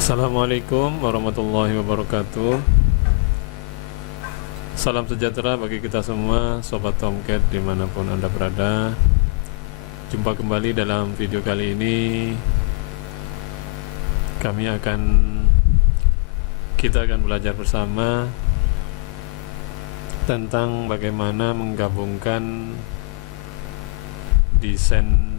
Assalamualaikum warahmatullahi wabarakatuh. Salam sejahtera bagi kita semua, Sobat Tomcat dimanapun Anda berada. Jumpa kembali dalam video kali ini. Kita akan belajar bersama tentang bagaimana menggabungkan desain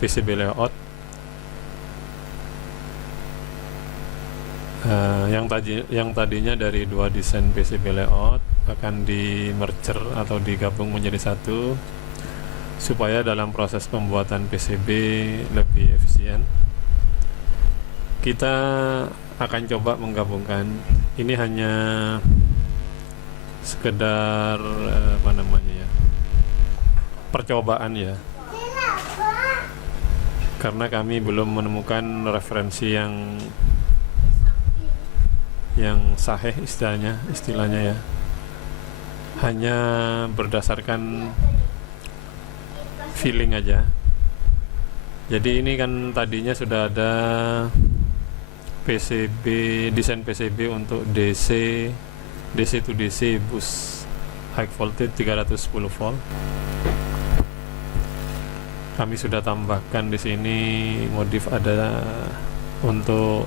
PCB layout yang tadinya dari dua desain PCB layout akan di merger atau digabung menjadi satu supaya dalam proses pembuatan PCB lebih efisien. Kita akan coba menggabungkan. Ini hanya sekedar percobaan ya, karena kami belum menemukan referensi yang sahih istilahnya ya, hanya berdasarkan feeling aja. Jadi ini kan tadinya sudah ada PCB, desain PCB untuk DC to DC bus high voltage 310 volt. Kami sudah tambahkan di sini modif ada untuk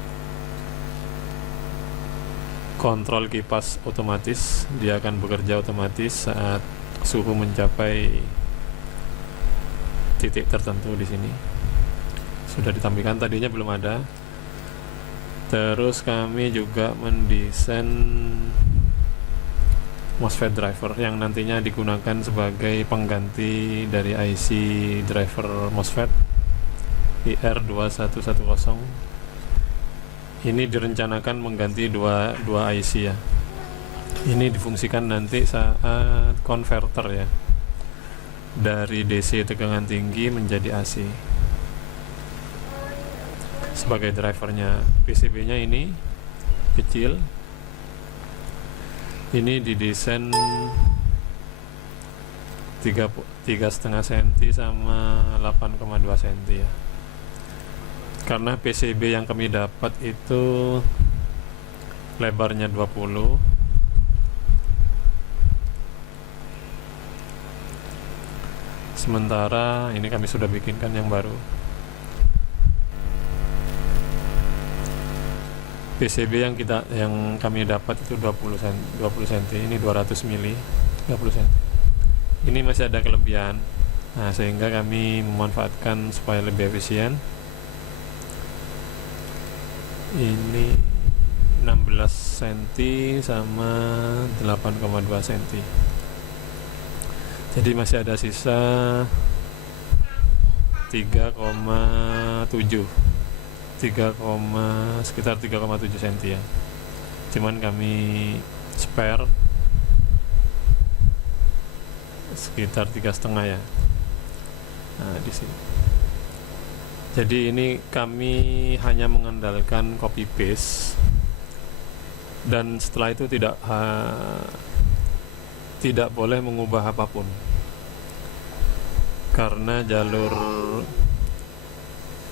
kontrol kipas otomatis. Dia akan bekerja otomatis saat suhu mencapai titik tertentu. Di sini sudah ditampilkan, tadinya belum ada. Terus kami juga mendesain MOSFET driver yang nantinya digunakan sebagai pengganti dari IC driver MOSFET IR2110. Ini direncanakan mengganti dua IC ya. Ini difungsikan nanti saat konverter ya, dari DC tegangan tinggi menjadi AC. Sebagai drivernya, PCB-nya ini kecil. Ini didesain 3,5 cm sama 8,2 cm ya. Karena PCB yang kami dapat itu lebarnya 20, sementara ini kami sudah bikinkan yang baru. PCB yang kami dapat itu 20 cm, ini 200 mili 30 cm. Ini masih ada kelebihan. Nah, sehingga kami memanfaatkan supaya lebih efisien. Ini 16 cm sama 8,2 cm. Jadi masih ada sisa sekitar 3,7 cm ya. Cuman kami spare sekitar 3,5 ya. Nah, di sini. Jadi ini kami hanya mengandalkan copy paste, dan setelah itu tidak boleh mengubah apapun, karena jalur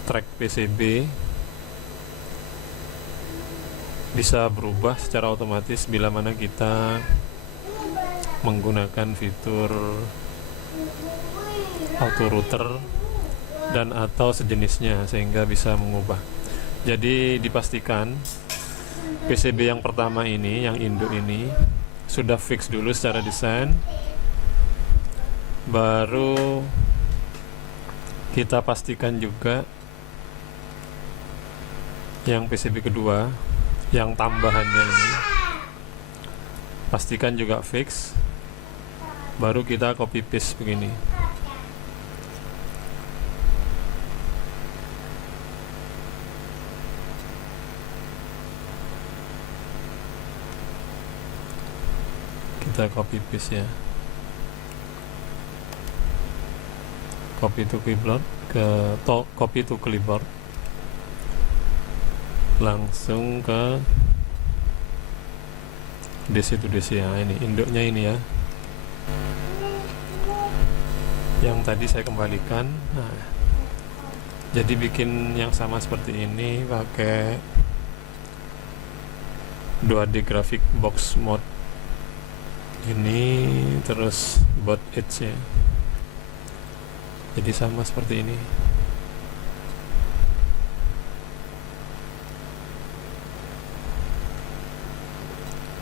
track PCB bisa berubah secara otomatis bila mana kita menggunakan fitur auto router dan atau sejenisnya, sehingga bisa mengubah. Jadi dipastikan PCB yang pertama ini, yang induk ini sudah fix dulu secara desain, baru kita pastikan juga yang PCB kedua, yang tambahannya ini pastikan juga fix, baru kita copy paste begini. Kita copy paste ya, copy to clipboard, langsung ke DC to DC ya. Ini induknya ini ya, yang tadi saya kembalikan. Nah, Jadi bikin yang sama seperti ini pakai 2D graphic box mode ini, terus bot edge nya jadi sama seperti ini.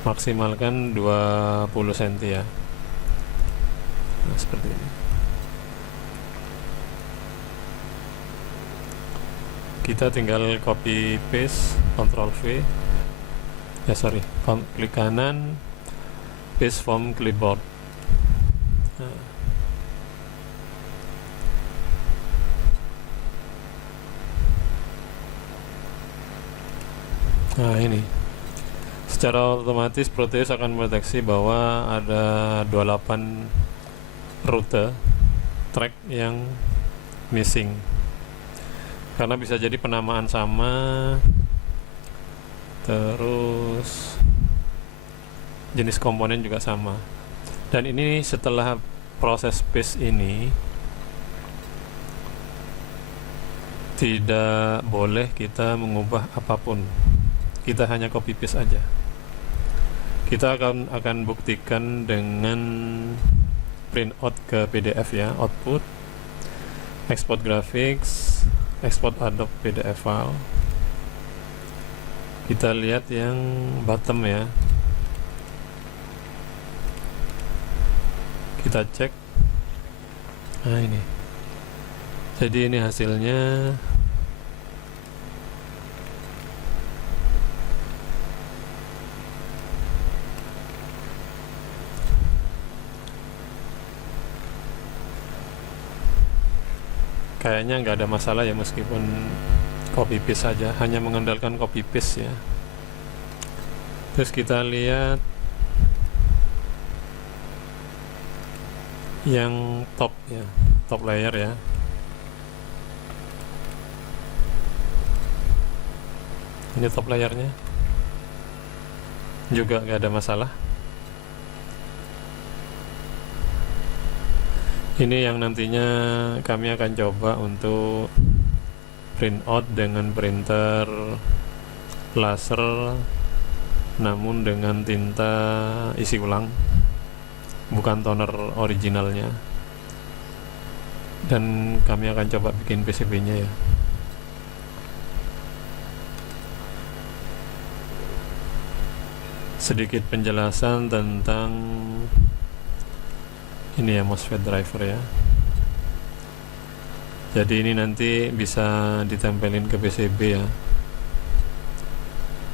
Maksimalkan 20 cm ya. Nah, seperti ini. Kita tinggal copy paste, Ctrl V. Klik kanan, paste from clipboard. Nah ini secara otomatis Proteus akan mendeteksi bahwa ada 28 rute track yang missing, karena bisa jadi penamaan sama, terus jenis komponen juga sama. Dan ini setelah proses paste ini tidak boleh kita mengubah apapun, kita hanya copy paste aja. Kita akan buktikan dengan print out ke PDF ya, output, export graphics, export Adobe PDF file. Kita lihat yang bottom ya, kita cek. Nah ini, jadi ini hasilnya. Kayaknya nggak ada masalah ya, meskipun copy paste saja, hanya mengandalkan copy paste ya. Terus kita lihat yang top ya, top layer ya. Ini top layernya juga nggak ada masalah. Ini yang nantinya kami akan coba untuk print out dengan printer laser, namun dengan tinta isi ulang, bukan toner originalnya. Dan kami akan coba bikin PCB nya ya. Sedikit penjelasan tentang ini ya, MOSFET driver ya. Jadi ini nanti bisa ditempelin ke PCB ya,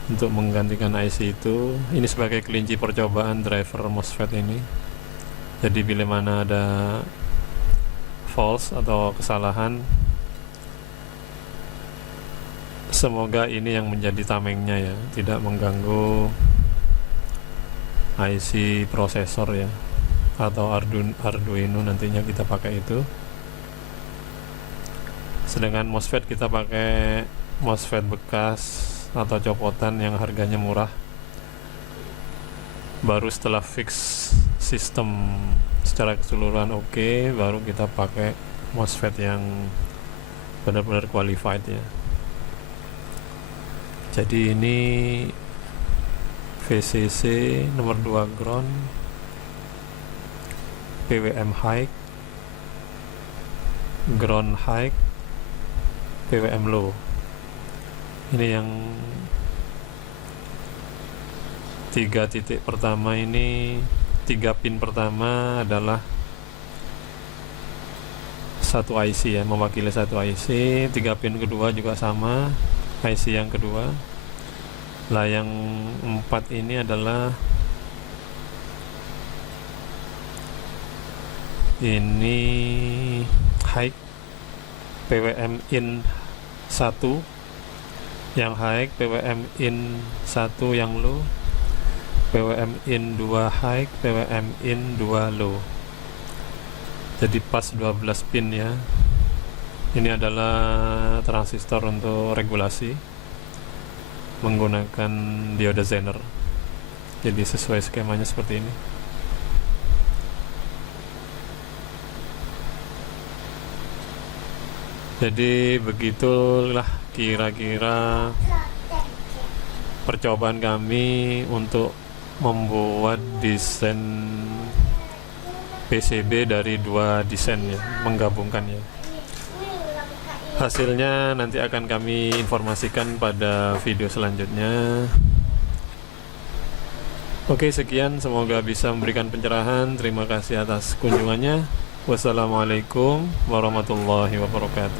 untuk menggantikan IC itu. Ini sebagai kelinci percobaan driver MOSFET ini. Jadi bila mana ada false atau kesalahan, semoga ini yang menjadi tamengnya ya, tidak mengganggu IC prosesor ya, atau Arduino nantinya kita pakai itu. Sedangkan MOSFET kita pakai MOSFET bekas atau copotan yang harganya murah. Baru setelah fix sistem secara keseluruhan oke, baru kita pakai MOSFET yang benar-benar qualified ya. Jadi ini VCC nomor 2 ground, PWM high, ground high, PWM low. Ini yang 3 titik pertama ini, 3 pin pertama adalah satu IC ya, mewakili satu IC. 3 pin kedua juga sama, IC yang kedua. Lah yang 4 ini adalah ini high, PWM in 1 yang high, PWM in 1 yang low, PWM in 2 high, PWM in 2 low. Jadi pas 12 pin ya. Ini adalah transistor untuk regulasi menggunakan diode Zener. Jadi sesuai skemanya seperti ini. Jadi begitulah kira-kira percobaan kami untuk membuat desain PCB dari dua desain ya, menggabungkannya. Hasilnya nanti akan kami informasikan pada video selanjutnya. Oke, sekian, semoga bisa memberikan pencerahan. Terima kasih atas kunjungannya. Wassalamualaikum warahmatullahi wabarakatuh.